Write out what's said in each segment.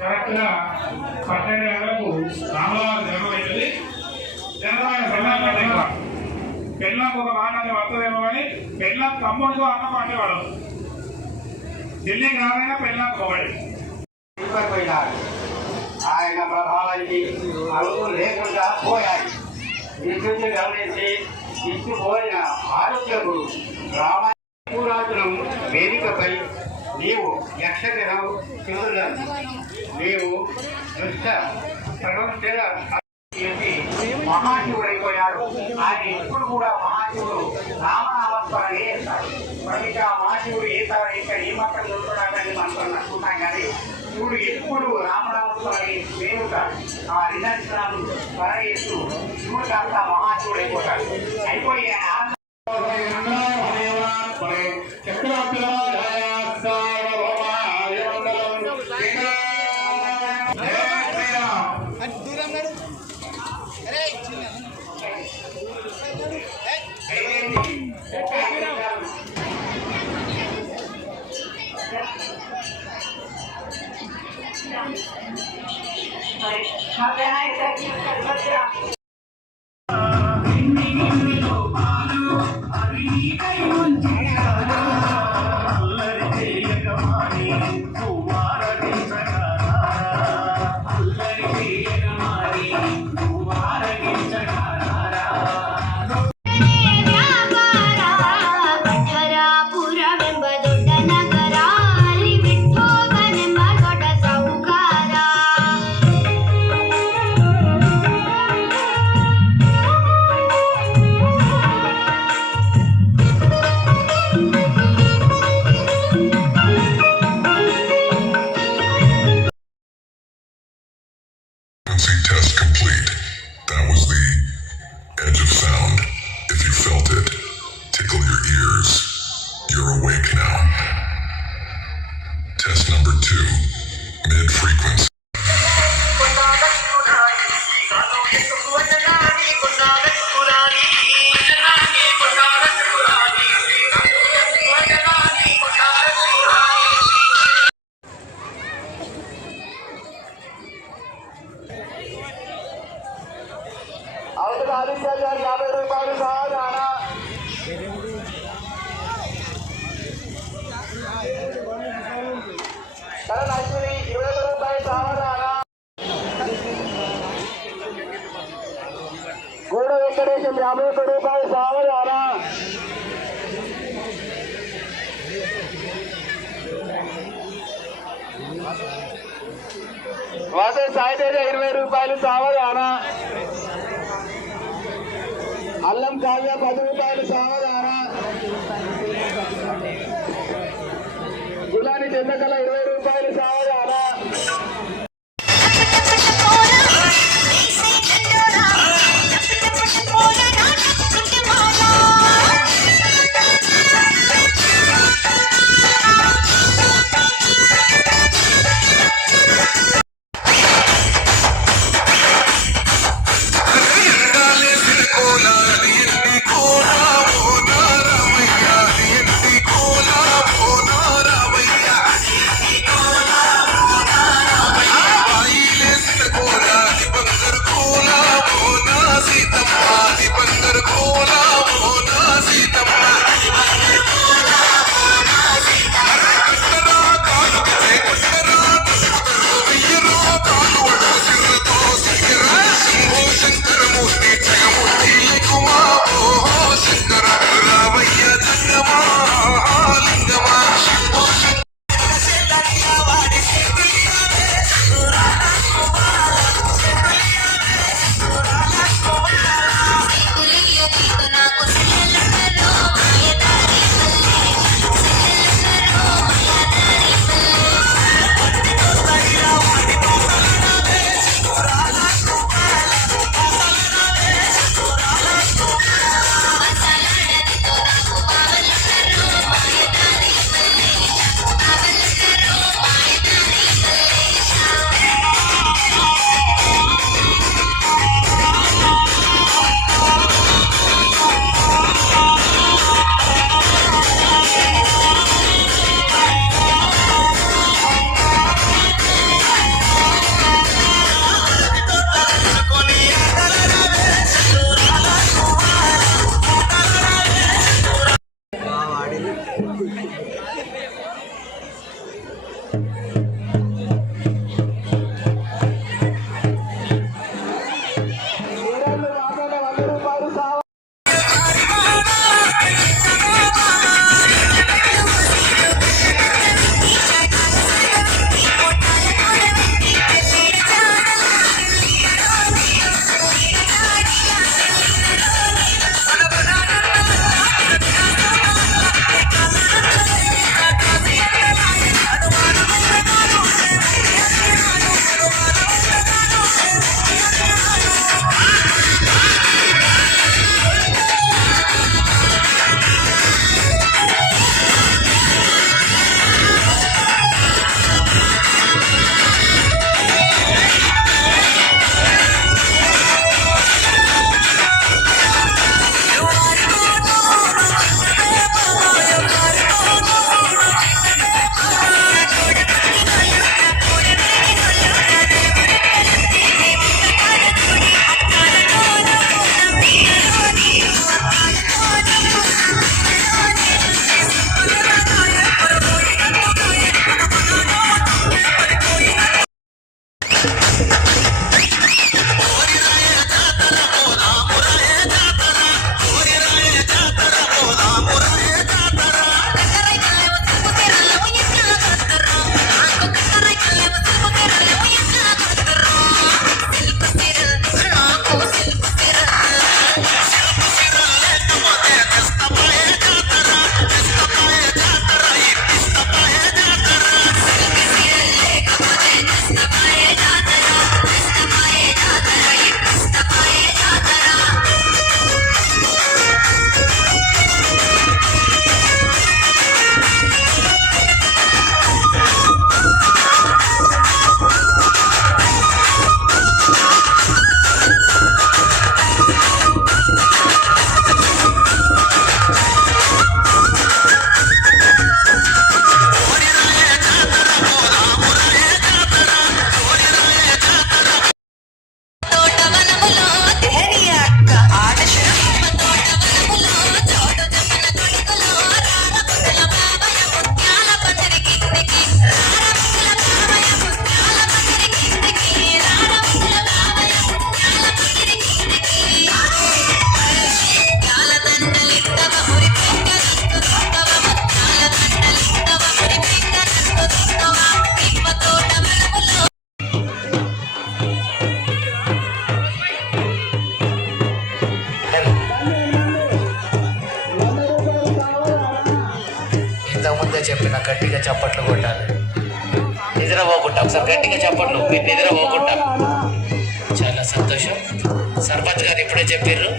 Correct గా 12 గంటలకు రామవారి జన్మమైంది. జన్మమైన పెళ్ళకు ఒక మాట వస్తుందేమో కానీ పెళ్ళం తమ్ముడితో అన్న మాట వాడు ఢిల్లీకి రాదైనా పెళ్ళం పోవాలి. ఆయన ప్రభావానికి అడుగులు లేకుండా పోయాయి. విద్యుత్ గమనించి ఇచ్చిపోయిన ఆరోగ్యకుడు రామాయణం వేదికపై నీవు యక్షగ్రహం చెందుతుంది. నీవు దుష్ట ప్రపంచ చేసి మహాశివుడైపోయాడు. ఆయన ఎప్పుడు కూడా మహాశివుడు రామనామస్మరణే చేస్తాడు. మరి ఆ మహాశివుడు ఏ మాత్రం చదువుతాడని మనం అనుకుంటాం కానీ శివుడు ఎప్పుడు రామనామస్మరణి వేడుతాడు. ఆ నిదర్శనం స్మరణిస్తూ శివుడు కాస్త మహాశివుడు అయిపోతాడు. అయిపోయి test complete. That was the edge of sound. If you felt it, tickle your ears. You're awake now. Test number 2, mid-frequency. Aditya గారు 50 రూపాయలు సహాయానా. కరణ్ అశ్విని 20 రూపాయలు సహాయానా. గోడ వెంకటేశం 51 రూపాయలు సహాయానా. వాసే సాయితేజ 20 రూపాయలు సహాయానా. అల్లం కావ్య 10 రూపాయలు సహాయానా. గులాని చంద్రకళ 20 రూపాయలు సహాయానా. ముందే చెప్పిన గట్టిగా చప్పట్లు కొట్టాలి. నిద్ర పోకుండా ఒకసారి గట్టిగా చప్పట్లు, మీరు నిద్ర పోకుండా. చాలా సంతోషం. సర్పంచ్ గారు ఇప్పుడే చెప్పారు.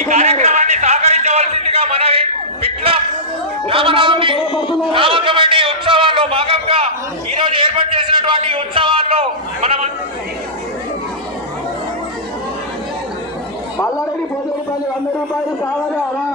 ఈ కార్యక్రమాన్ని సహకరించవలసిందిగా మనవి. పిట్లం రామనవమి గ్రామ కమిటీ ఉత్సవాల్లో భాగంగా ఈరోజు ఏర్పాటు చేసినటువంటి ఉత్సవాల్లో మనం మల్లారెడ్డి 10 రూపాయలు 100 రూపాయలు సాగదారా.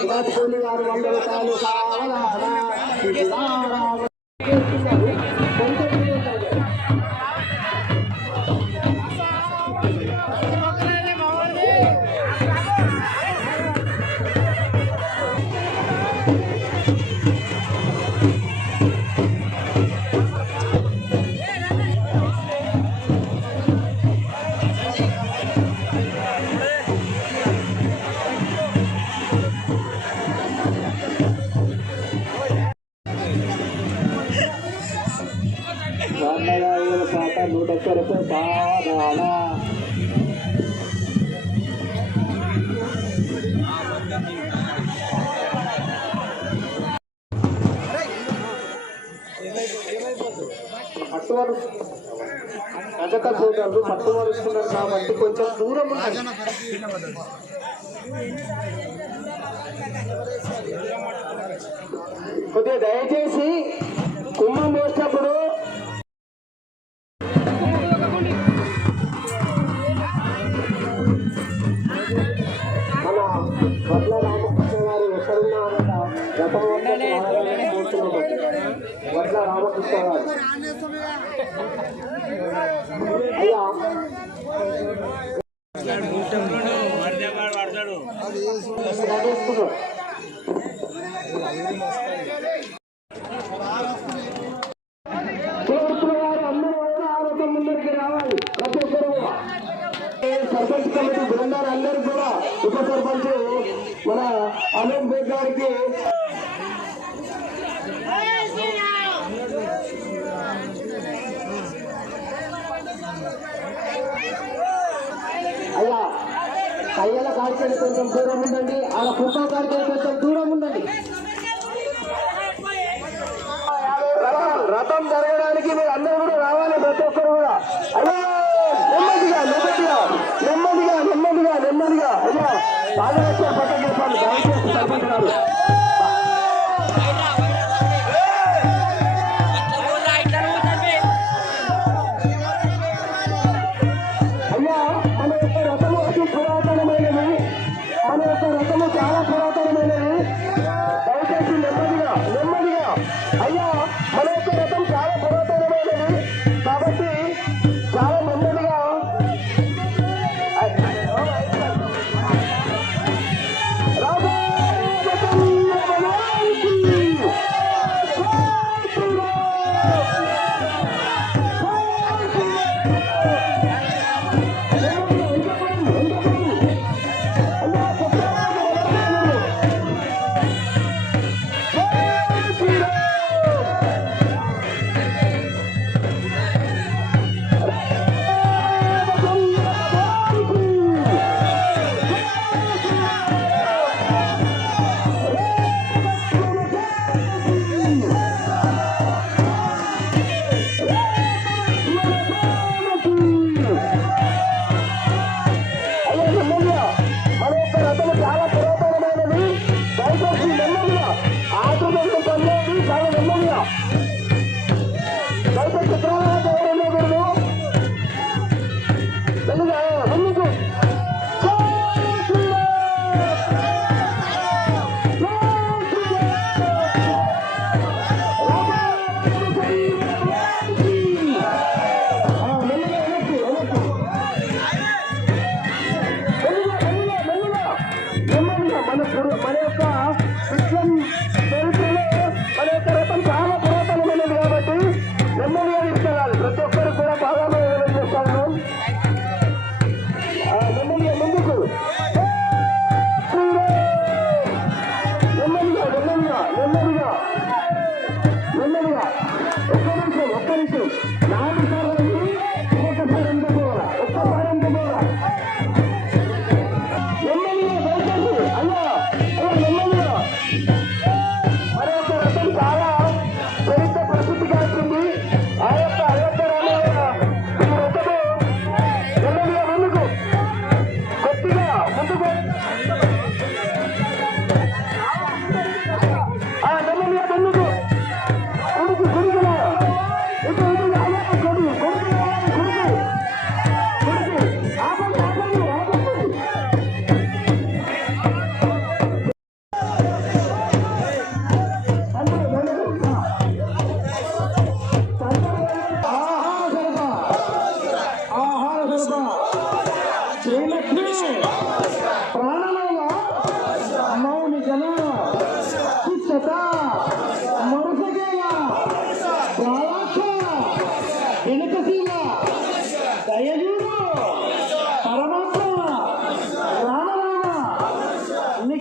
విరాట్ కోహ్లీ గారు 100 రూపాయలు పాట 101 రూపాయలు కావాలా పట్టువారు రజక సోదరులు పట్టువారుస్తున్నారు కాబట్టి కొంచెం దూరం ఉండాలి. కొద్దిగా దయచేసి కుంభం పోసినప్పుడు మన వడ్ల రామకృష్ణ గారు ఎక్కడున్నా వడ్ల రామకృష్ణ గారు అయ్యా ముందరికి రావాలి. ప్రతి ఒక్కరు సర్పంచ్ కమిటీ బృందాలు అందరూ కూడా ఉప సర్పంచ్ మన అనంత్ బేగ్ గారికి అయ్యా కయ్యల కాడికి కొంచెం దూరం ఉండండి. అలా కుప్ప కాడికి కొంచెం దూరం ఉండండి. రథం జరగడానికి మీరు అందరూ కూడా రావాలి. ప్రతి ఒక్కరు కూడా అయ్యా నెమ్మదిగా నెమ్మదిగా నెమ్మదిగా నెమ్మదిగా నెమ్మదిగా అయ్యా పాదయాత్ర పక్కన చెప్పాలి. దయచేసి సర్పంచ్ గారు అయ్యా మన యొక్క రథము అతి పురాతనమైనది. మన యొక్క రథము చాలా పురాతనమైనది. దయచేసి నెమ్మదిగా నెమ్మదిగా అయ్యా మన యొక్క రథం చాలా పురాతనమైనది కాబట్టి చాలా నెమ్మదిగా మన యొక్క విశ్వం చరిత్రలో మన యొక్క రథం చాలా పురాతనమైనది కాబట్టి నెమ్మదిగా తీసుకెళ్ళాలి. ప్రతి ఒక్కరు కూడా బాగా వివరణ చేస్తాను. నెమ్మదిగా ముందుకు నెమ్మదిగా నెమ్మదిగా నెమ్మదిగా నెమ్మదిగా ఒక్క నిమిషం 4 సార్లు ఒక్కసారి ఎంత పోవాలా ఒక్కసారి ఎంత పోవాలా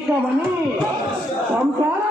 చిక్కవని సంసార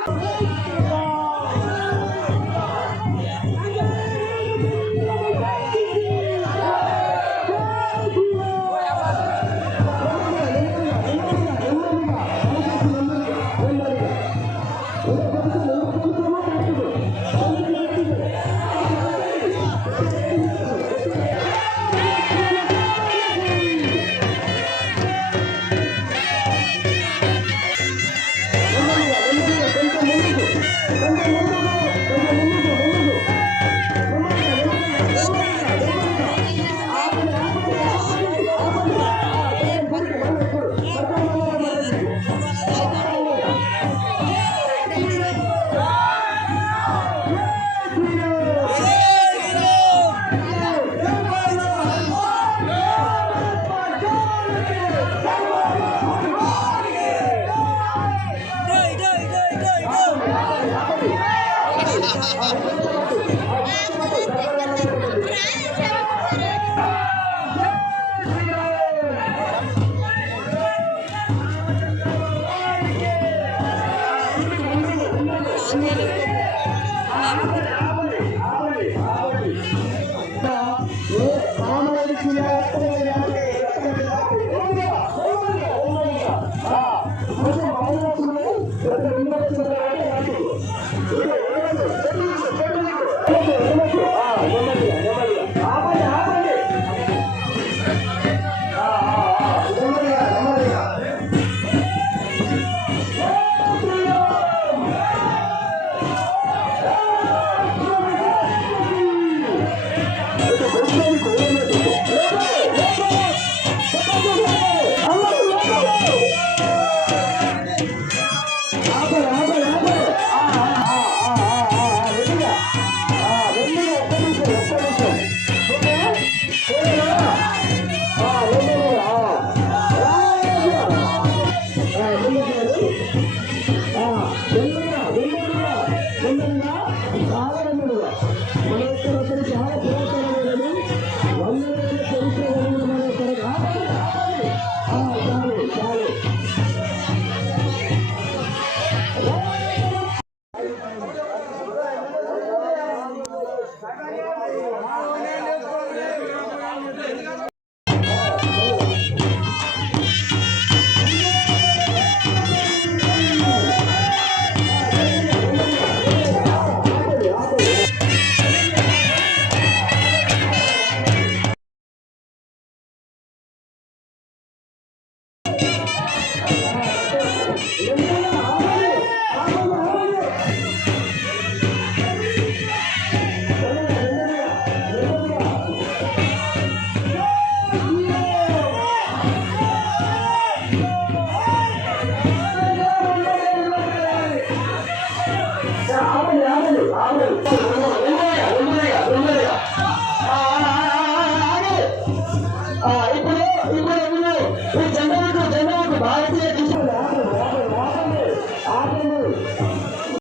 ఎంత